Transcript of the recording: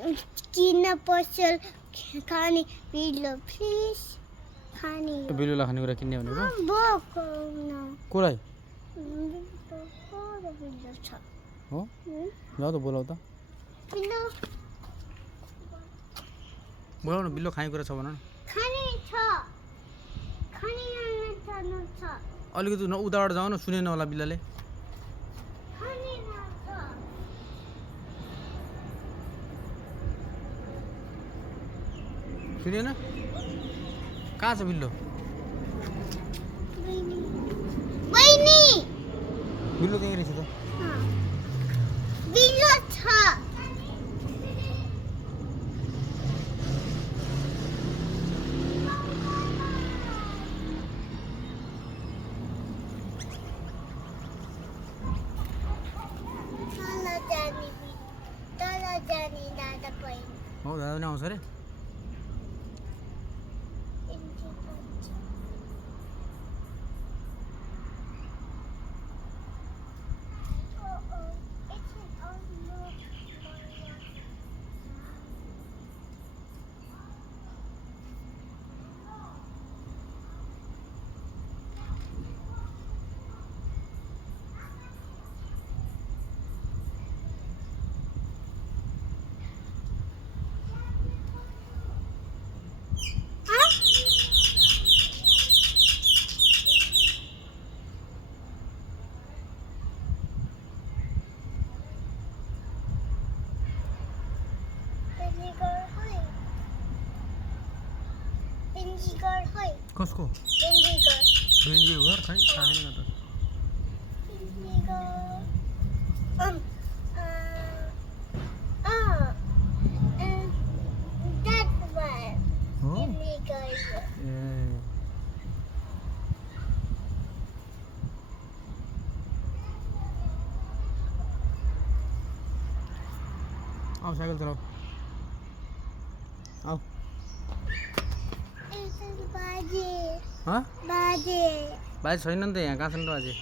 किन पसल खाने बिल्लो प्लिज खाने बिल्लोलाई खानेकुरा किन्ने भनेको बोको न कोलाई बिल्लो छ हो जाऊ त बोलाऊ त बिल्लो बोलाऊ न बिल्लो खानेकुरा छ भन न खाने छ खाने छ अलिकति उताबाट जाऊ न सुनेन होला बिल्लाले खाने छ सुनेन कहाँ छ बिल्लो बहिनी बिल्लो त्यहीँ रहेछ त बिल्लो छ तल जाने दादा बहिनी हो दादा पनि आउँछ अरे कसको बेन्जी घर खै थाहा छैन त हो ए आऊ साइकल चलाऊ आऊ बाजे हाँ बाजे बाजे छैन नि त यहाँ कहाँ छन् त बाजे